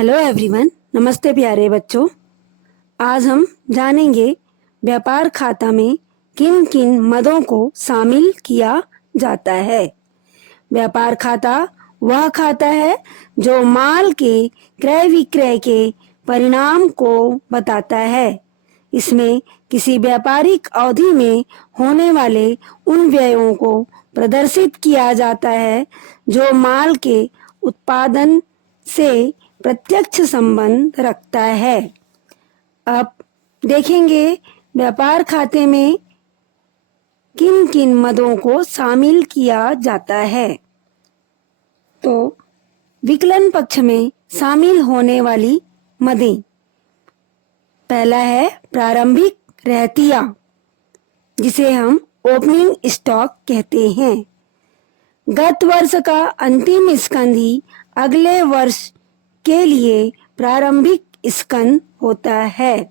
Hello everyone, नमस्ते प्यारे बच्चों। आज हम जानेंगे व्यापार खाता में किन किन मदों को शामिल किया जाता है। व्यापार खाता वह खाता है जो माल के क्रय विक्रय के परिणाम को बताता है। इसमें किसी व्यापारिक अवधि में होने वाले उन व्ययों को प्रदर्शित किया जाता है जो माल के उत्पादन से प्रत्यक्ष संबंध रखता है। अब देखेंगे व्यापार खाते में किन किन मदों को शामिल किया जाता है। तो विकलन पक्ष में शामिल होने वाली मदें, पहला है प्रारंभिक रहतिया, जिसे हम ओपनिंग स्टॉक कहते हैं। गत वर्ष का अंतिम स्कंद ही अगले वर्ष के लिए प्रारंभिक स्कंद होता है।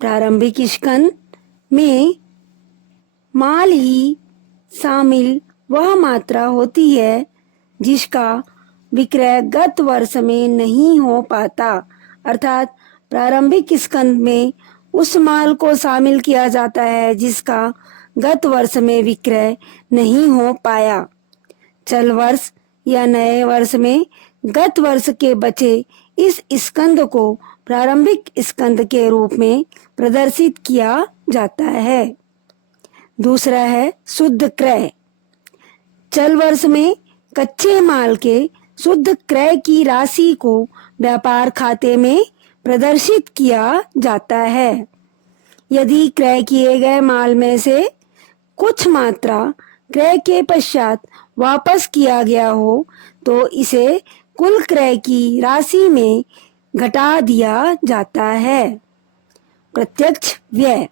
प्रारंभिक स्कंद में माल ही शामिल वह मात्रा होती है जिसका विक्रय गत वर्ष में नहीं हो पाता, अर्थात प्रारंभिक स्कंद में उस माल को शामिल किया जाता है जिसका गत वर्ष में विक्रय नहीं हो पाया। चल वर्ष या नए वर्ष में गत वर्ष के बचे इस स्कंद को प्रारंभिक स्कंद के रूप में प्रदर्शित किया जाता है। दूसरा है शुद्ध क्रय। चल वर्ष में कच्चे माल के शुद्ध क्रय की राशि को व्यापार खाते में प्रदर्शित किया जाता है। यदि क्रय किए गए माल में से कुछ मात्रा क्रय के पश्चात वापस किया गया हो तो इसे कुल क्रय की राशि में घटा दिया जाता है। प्रत्यक्ष व्यय।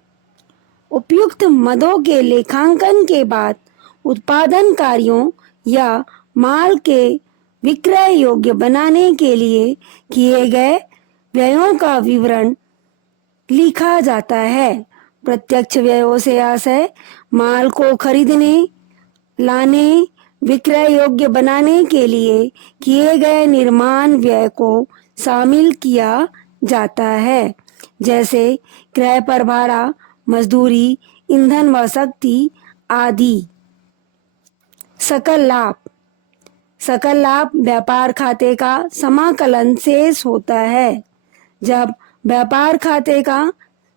उपयुक्त मदों के लेखांकन के बाद उत्पादन कार्यों या माल के विक्रय योग्य बनाने के लिए किए गए व्ययों का विवरण लिखा जाता है। प्रत्यक्ष व्ययों से आशय माल को खरीदने, लाने, विक्रय योग्य बनाने के लिए किए गए निर्माण व्यय को शामिल किया जाता है, जैसे क्रय पर भाड़ा, मजदूरी, ईंधन व शक्ति आदि। सकल लाभ। सकल लाभ व्यापार खाते का समाकलन शेष होता है। जब व्यापार खाते का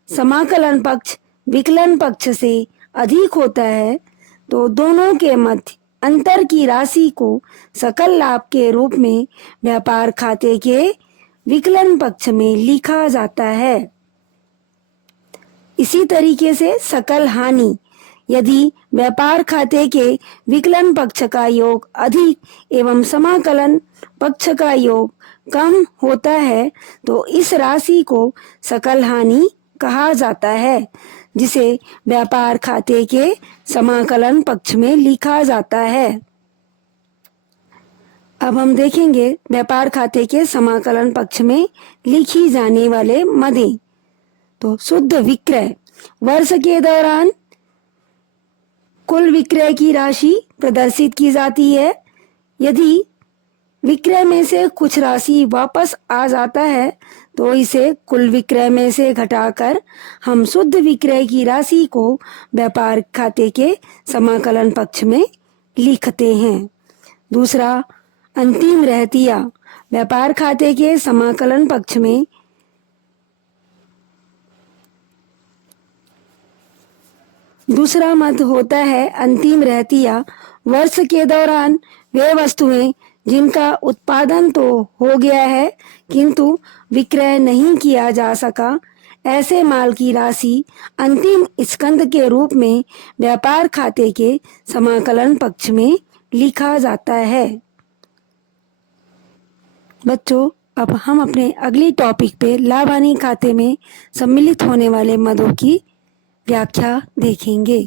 समाकलन पक्ष विकलन पक्ष से अधिक होता है तो दोनों के मध्य अंतर की राशि को सकल लाभ के रूप में व्यापार खाते के विकलन पक्ष में लिखा जाता है। इसी तरीके से सकल हानि। यदि व्यापार खाते के विकलन पक्ष का योग अधिक एवं समाकलन पक्ष का योग कम होता है तो इस राशि को सकल हानि कहा जाता है, जिसे व्यापार खाते के समाकलन पक्ष में लिखा जाता है। अब हम देखेंगे व्यापार खाते के समाकलन पक्ष में लिखी जाने वाले मदें। तो शुद्ध विक्रय। वर्ष के दौरान कुल विक्रय की राशि प्रदर्शित की जाती है। यदि विक्रय में से कुछ राशि वापस आ जाता है तो इसे कुल विक्रय में से घटाकर हम शुद्ध विक्रय की राशि को व्यापार खाते के समाकलन पक्ष में लिखते हैं। दूसरा अंतिम रहतिया। व्यापार खाते के समाकलन पक्ष में दूसरा मद होता है अंतिम रहतिया। वर्ष के दौरान वे वस्तुएं जिनका उत्पादन तो हो गया है किंतु विक्रय नहीं किया जा सका, ऐसे माल की राशि अंतिम स्कंद के रूप में व्यापार खाते के समाकलन पक्ष में लिखा जाता है। बच्चों, अब हम अपने अगली टॉपिक पे लाभ हानि खाते में सम्मिलित होने वाले मदों की व्याख्या देखेंगे।